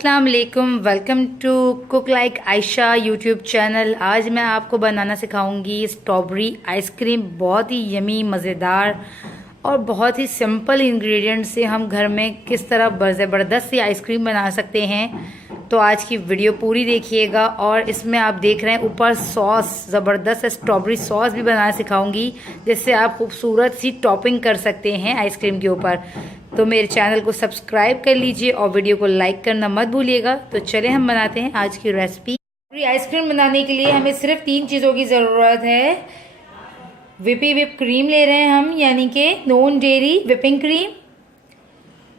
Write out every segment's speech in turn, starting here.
अस्सलाम वालेकुम, welcome to cook like Ayesha YouTube channel. आज मैं आपको बनाना सिखाऊंगी स्ट्रॉबेरी आइसक्रीम। बहुत ही यमी, मज़ेदार और बहुत ही सिंपल इंग्रेडिएंट से हम घर में किस तरह ज़बरदस्त सी आइसक्रीम बना सकते हैं। तो आज की वीडियो पूरी देखिएगा। और इसमें आप देख रहे हैं ऊपर सॉस, ज़बरदस्त स्ट्रॉबेरी सॉस भी बनाना सिखाऊंगी, जिससे आप खूबसूरत सी टॉपिंग कर सकते हैं आइसक्रीम के ऊपर। तो मेरे चैनल को सब्सक्राइब कर लीजिए और वीडियो को लाइक करना मत भूलिएगा। तो चले हम बनाते हैं आज की रेसिपी। आइसक्रीम बनाने के लिए हमें सिर्फ 3 चीज़ों की ज़रूरत है। विप क्रीम ले रहे हैं हम, यानी कि non dairy whipping cream.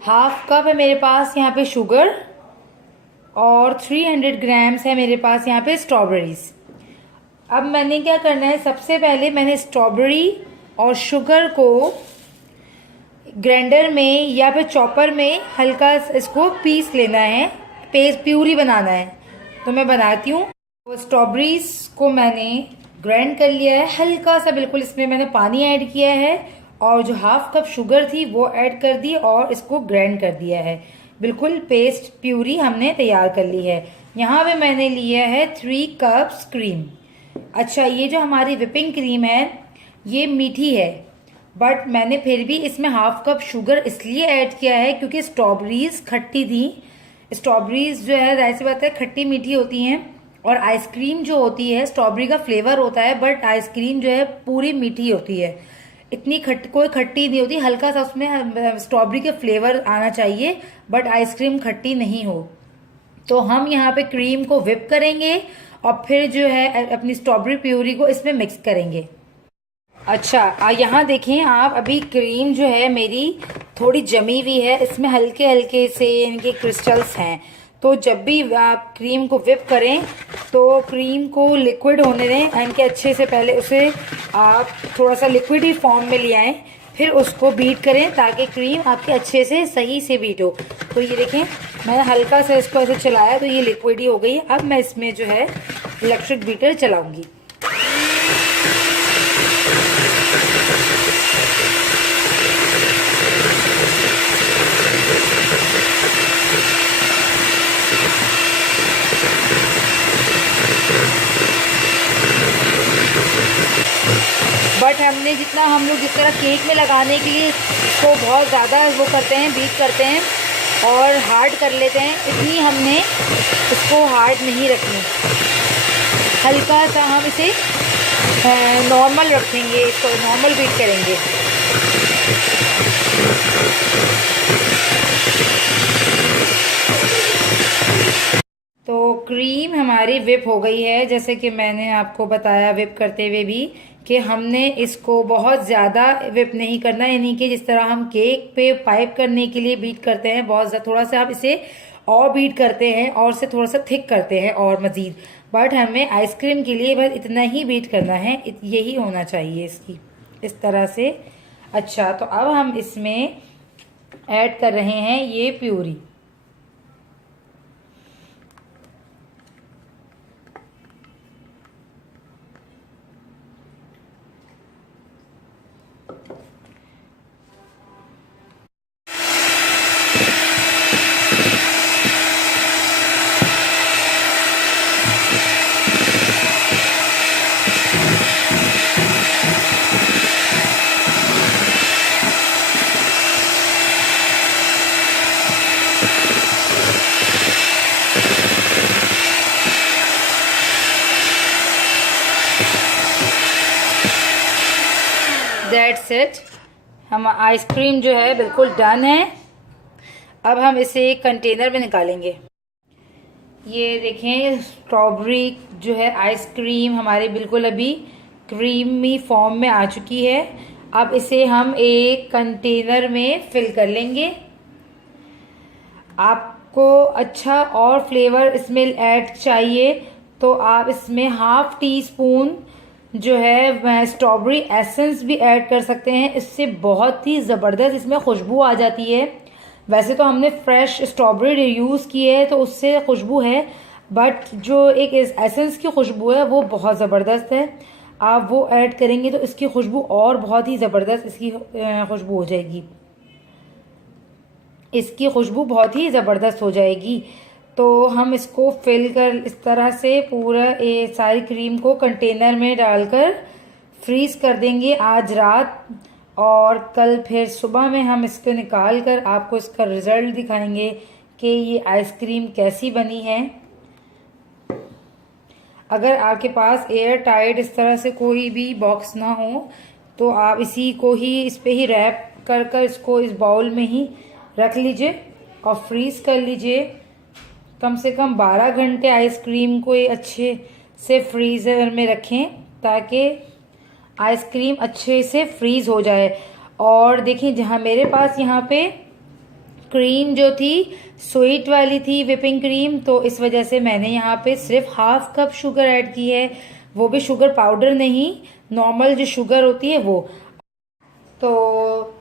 Half cup है मेरे पास यहाँ पे शुगर, और 300 ग्राम्स है मेरे पास यहाँ पे स्ट्रॉबेरीज। अब मैंने क्या करना है, सबसे पहले मैंने स्ट्रॉबेरी और शुगर को ग्राइंडर में या फिर चॉपर में हल्का इसको पीस लेना है, पेस्ट प्यूरी बनाना है। तो मैं बनाती हूँ। वो स्ट्रॉबेरीज को मैंने ग्राइंड कर लिया है हल्का सा, बिल्कुल इसमें मैंने पानी ऐड किया है और जो हाफ कप शुगर थी वो ऐड कर दी और इसको ग्राइंड कर दिया है। बिल्कुल पेस्ट प्यूरी हमने तैयार कर ली है। यहाँ पे मैंने लिया है 3 कप्स क्रीम। अच्छा, ये जो हमारी विपिंग क्रीम है ये मीठी है, बट मैंने फिर भी इसमें हाफ कप शुगर इसलिए ऐड किया है क्योंकि स्ट्रॉबेरीज खट्टी थी। स्ट्रॉबेरीज जो है जाहिर सी बात है खट्टी मीठी होती हैं, और आइसक्रीम जो होती है स्ट्रॉबेरी का फ्लेवर होता है, बट आइसक्रीम जो है पूरी मीठी होती है। इतनी कोई खट्टी नहीं होती, हल्का सा उसमें स्ट्रॉबेरी के फ्लेवर आना चाहिए, बट आइसक्रीम खट्टी नहीं हो। तो हम यहाँ पे क्रीम को विप करेंगे और फिर जो है अपनी स्ट्रॉबेरी प्यूरी को इसमें मिक्स करेंगे। अच्छा, यहाँ देखें आप, अभी क्रीम जो है मेरी थोड़ी जमी हुई है, इसमें हल्के हल्के से इनके क्रिस्टल्स हैं। तो जब भी आप क्रीम को विप करें तो क्रीम को लिक्विड होने दें, इनके अच्छे से पहले उसे आप थोड़ा सा लिक्विड ही फॉर्म में ले आएँ, फिर उसको बीट करें ताकि क्रीम आपके अच्छे से सही से बीट हो। तो ये देखें मैंने हल्का सा इसको ऐसे चलाया तो ये लिक्विड ही हो गई। अब मैं इसमें जो है इलेक्ट्रिक बीटर चलाऊंगी। बट हमने हम लोग जिस तरह केक में लगाने के लिए इसको बहुत ज़्यादा वो करते हैं, बीट करते हैं और हार्ड कर लेते हैं, इतनी हमने इसको हार्ड नहीं रखनी। हल्का सा हम इसे नॉर्मल रखेंगे, इसको नॉर्मल बीट करेंगे। तो क्रीम हमारी विप हो गई है, जैसे कि मैंने आपको बताया विप करते हुए भी कि हमने इसको बहुत ज़्यादा विप नहीं करना, यानी कि जिस तरह हम केक पे पाइप करने के लिए बीट करते हैं बहुत थोड़ा सा आप इसे और बीट करते हैं और से थोड़ा सा थिक करते हैं और मज़ीद, बट हमें आइसक्रीम के लिए बस इतना ही बीट करना है, यही होना चाहिए इसकी, इस तरह से। अच्छा, तो अब हम इसमें ऐड कर रहे हैं ये प्यूरी। दैट्स इट, हम आइसक्रीम जो है बिल्कुल डन है। अब हम इसे एक कंटेनर में निकालेंगे। ये देखें स्ट्रॉबेरी जो है आइसक्रीम हमारी बिल्कुल अभी क्रीमी फॉर्म में आ चुकी है। अब इसे हम एक कंटेनर में फिल कर लेंगे। आपको अच्छा और फ्लेवर इसमें ऐड चाहिए तो आप इसमें हाफ टी स्पून जो है स्ट्रॉबेरी एसेंस भी ऐड कर सकते हैं, इससे बहुत ही ज़बरदस्त इसमें खुशबू आ जाती है। वैसे तो हमने फ्रेश स्ट्रॉबेरी यूज़ की है तो उससे खुशबू है, बट जो एक एसेंस की खुशबू है वो बहुत ज़बरदस्त है। आप वो ऐड करेंगे तो इसकी खुशबू और बहुत ही ज़बरदस्त इसकी खुशबू हो जाएगी। इसकी खुशबू बहुत ही ज़बरदस्त हो जाएगी। तो हम इसको फिल कर इस तरह से पूरा ये सारी क्रीम को कंटेनर में डालकर फ्रीज कर देंगे आज रात, और कल फिर सुबह में हम इसको निकाल कर आपको इसका रिजल्ट दिखाएंगे कि ये आइसक्रीम कैसी बनी है। अगर आपके पास एयर टाइट इस तरह से कोई भी बॉक्स ना हो तो आप इसी को ही इस पे ही रैप कर इसको इस बाउल में ही रख लीजिए और फ्रीज कर लीजिए। कम से कम 12 घंटे आइसक्रीम को ये अच्छे से फ्रीज़र में रखें ताकि आइसक्रीम अच्छे से फ्रीज हो जाए। और देखिए, जहाँ मेरे पास यहाँ पे क्रीम जो थी स्वीट वाली थी, विपिंग क्रीम, तो इस वजह से मैंने यहाँ पे सिर्फ हाफ कप शुगर ऐड की है, वो भी शुगर पाउडर नहीं, नॉर्मल जो शुगर होती है वो। तो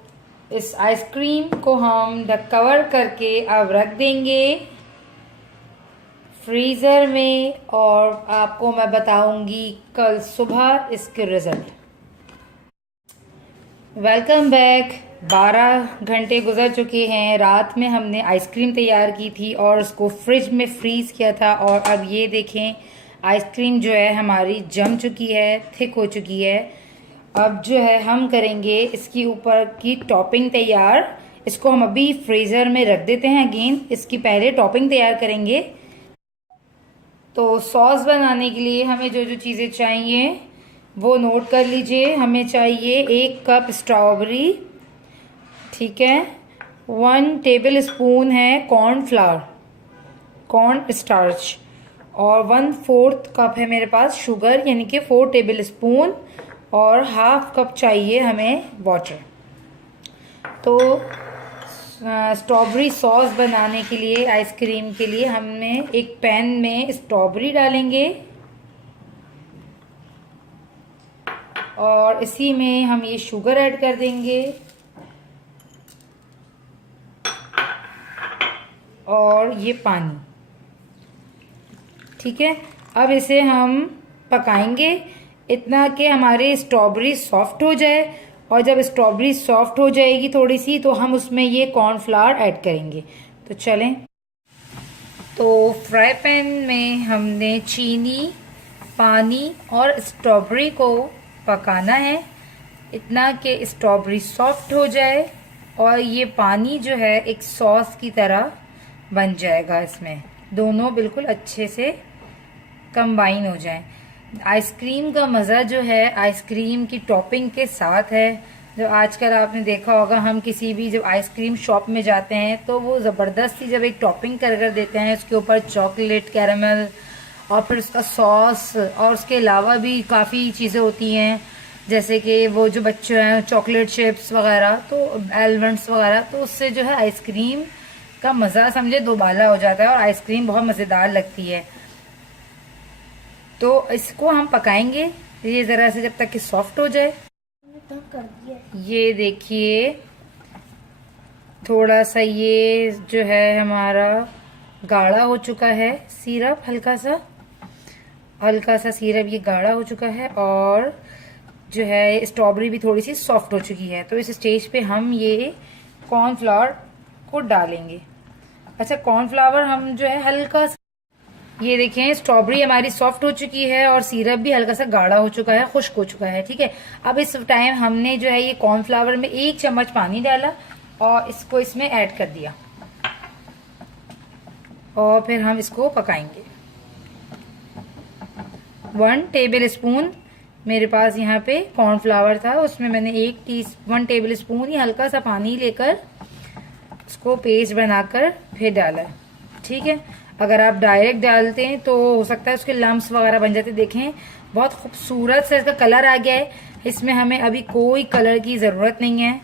इस आइसक्रीम को हम कवर करके अब रख देंगे फ्रीज़र में, और आपको मैं बताऊंगी कल सुबह इसके रिजल्ट। Welcome back. 12 घंटे गुजर चुके हैं। रात में हमने आइसक्रीम तैयार की थी और उसको फ्रिज में फ्रीज़ किया था, और अब ये देखें आइसक्रीम जो है हमारी जम चुकी है, थिक हो चुकी है। अब जो है हम करेंगे इसकी ऊपर की टॉपिंग तैयार। इसको हम अभी फ्रीज़र में रख देते हैं अगेन, इसकी पहले टॉपिंग तैयार करेंगे। तो सॉस बनाने के लिए हमें जो जो चीज़ें चाहिए वो नोट कर लीजिए। हमें चाहिए 1 कप स्ट्रॉबेरी, ठीक है, 1 टेबल स्पून है कॉर्नफ्लावर, कॉर्न स्टार्च, और 1/4 कप है मेरे पास शुगर, यानी कि 4 टेबल स्पून, और हाफ कप चाहिए हमें वाटर। तो स्ट्रॉबेरी सॉस बनाने के लिए, आइसक्रीम के लिए, हमने एक पैन में स्ट्रॉबेरी डालेंगे और इसी में हम ये शुगर ऐड कर देंगे और ये पानी, ठीक है। अब इसे हम पकाएंगे इतना कि हमारी स्ट्रॉबेरी सॉफ्ट हो जाए, और जब स्ट्रॉबेरी सॉफ्ट हो जाएगी थोड़ी सी तो हम उसमें ये कॉर्नफ्लावर ऐड करेंगे। तो चलें। तो फ्राई पैन में हमने चीनी, पानी और स्ट्रॉबेरी को पकाना है इतना कि स्ट्रॉबेरी सॉफ्ट हो जाए और ये पानी जो है एक सॉस की तरह बन जाएगा। इसमें दोनों बिल्कुल अच्छे से कंबाइन हो जाएं। आइसक्रीम का मज़ा जो है आइसक्रीम की टॉपिंग के साथ है। जो आजकल आपने देखा होगा, हम किसी भी जब आइसक्रीम शॉप में जाते हैं तो वो ज़बरदस्ती जब एक टॉपिंग कर देते हैं, उसके ऊपर चॉकलेट, कैरामल और फिर उसका सॉस, और उसके अलावा भी काफ़ी चीज़ें होती हैं जैसे कि वो जो बच्चे हैं चॉकलेट चिप्स वगैरह, तो आलमंड्स वगैरह, तो उससे जो है आइसक्रीम का मज़ा समझे दोबाला हो जाता है और आइसक्रीम बहुत मज़ेदार लगती है। तो इसको हम पकाएंगे ये ज़रा से जब तक कि सॉफ्ट हो जाए। ये देखिए थोड़ा सा ये जो है हमारा गाढ़ा हो चुका है सिरप, हल्का सा सिरप ये गाढ़ा हो चुका है, और जो है स्ट्रॉबेरी भी थोड़ी सी सॉफ्ट हो चुकी है। तो इस स्टेज पे हम ये कॉर्नफ्लावर को डालेंगे। अच्छा, कॉर्नफ्लावर हम जो है हल्का सा, ये देखें स्ट्रॉबेरी हमारी सॉफ्ट हो चुकी है और सिरप भी हल्का सा गाढ़ा हो चुका है, खुश्क हो चुका है, ठीक है। अब इस टाइम हमने जो है ये कॉर्नफ्लावर में 1 चम्मच पानी डाला और इसको इसमें ऐड कर दिया और फिर हम इसको पकाएंगे। 1 टेबल स्पून मेरे पास यहाँ पे कॉर्नफ्लावर था, उसमें मैंने 1 टेबल स्पून ही हल्का सा पानी लेकर उसको पेस्ट बनाकर फिर डाला, ठीक है। अगर आप डायरेक्ट डालते हैं तो हो सकता है उसके लम्स वगैरह बन जाते। देखें बहुत खूबसूरत से इसका कलर आ गया है। इसमें हमें अभी कोई कलर की ज़रूरत नहीं है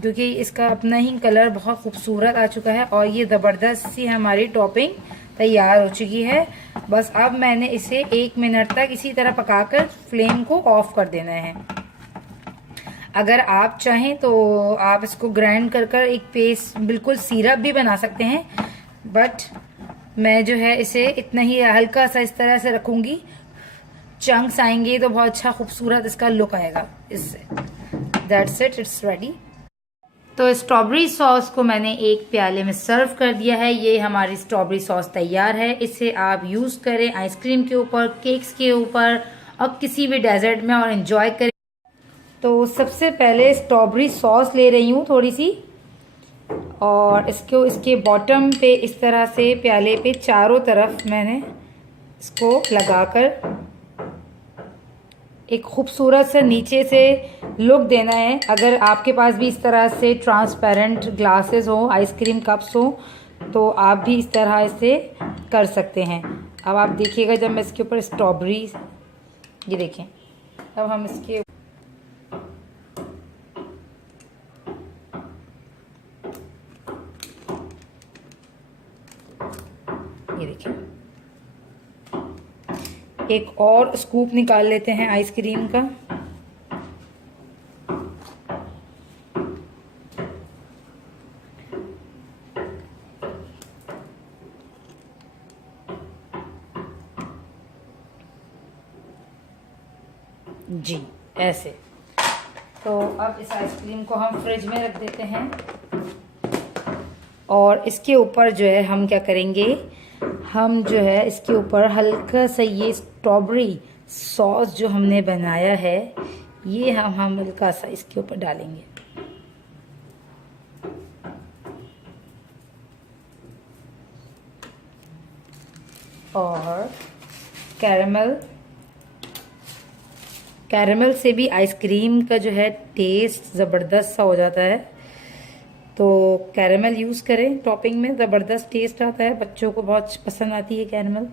क्योंकि इसका अपना ही कलर बहुत खूबसूरत आ चुका है और ये ज़बरदस्त सी हमारी टॉपिंग तैयार हो चुकी है। बस अब मैंने इसे 1 मिनट तक इसी तरह पकाकर फ्लेम को ऑफ कर देना है। अगर आप चाहें तो आप इसको ग्राइंड कर एक पेस्ट, बिल्कुल सिरप भी बना सकते हैं, बट मैं जो है इसे इतना ही हल्का सा इस तरह से रखूंगी। चंक्स आएंगे तो बहुत अच्छा खूबसूरत इसका लुक आएगा इससे। That's it, it's ready. तो स्ट्रॉबेरी सॉस को मैंने एक प्याले में सर्व कर दिया है। ये हमारी स्ट्रॉबेरी सॉस तैयार है। इसे आप यूज करें आइसक्रीम के ऊपर, केक्स के ऊपर और किसी भी डेजर्ट में और एंजॉय करें। तो सबसे पहले स्ट्रॉबेरी सॉस ले रही हूँ थोड़ी सी, और इसके बॉटम पे इस तरह से प्याले पे चारों तरफ मैंने इसको लगाकर एक खूबसूरत से नीचे से लुक देना है। अगर आपके पास भी इस तरह से ट्रांसपेरेंट ग्लासेस हो, आइसक्रीम कप्स हो, तो आप भी इस तरह से कर सकते हैं। अब आप देखिएगा जब मैं इसके ऊपर स्ट्रॉबेरी, ये देखें, अब हम इसके ये देखें, एक और स्कूप निकाल लेते हैं आइसक्रीम का। जी ऐसे। तो अब इस आइसक्रीम को हम फ्रिज में रख देते हैं, और इसके ऊपर जो है हम क्या करेंगे, हम जो है इसके ऊपर हल्का सा ये स्ट्रॉबेरी सॉस जो हमने बनाया है, ये हम हल्का सा इसके ऊपर डालेंगे। और कैरेमल से भी आइसक्रीम का जो है टेस्ट ज़बरदस्त सा हो जाता है। तो कैरेमल यूज़ करें टॉपिंग में, ज़बरदस्त टेस्ट आता है, बच्चों को बहुत पसंद आती है कैरेमल।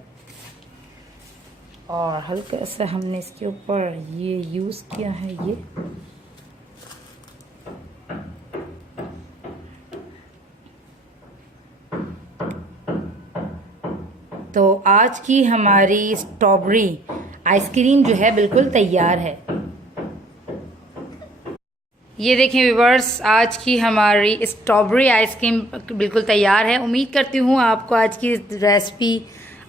और हल्का सा हमने इसके ऊपर ये यूज़ किया है ये, तो आज की हमारी स्ट्रॉबेरी आइसक्रीम जो है बिल्कुल तैयार है। ये देखें व्यूअर्स, आज की हमारी स्ट्रॉबेरी आइसक्रीम बिल्कुल तैयार है। उम्मीद करती हूँ आपको आज की रेसिपी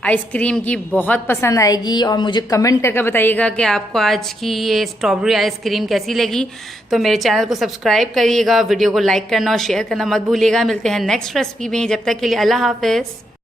आइसक्रीम की बहुत पसंद आएगी, और मुझे कमेंट करके बताइएगा कि आपको आज की ये स्ट्रॉबेरी आइसक्रीम कैसी लगी। तो मेरे चैनल को सब्सक्राइब करिएगा, वीडियो को लाइक करना और शेयर करना मत भूलिएगा। मिलते हैं नेक्स्ट रेसिपी में, जब तक के लिए अल्लाह हाफिज़।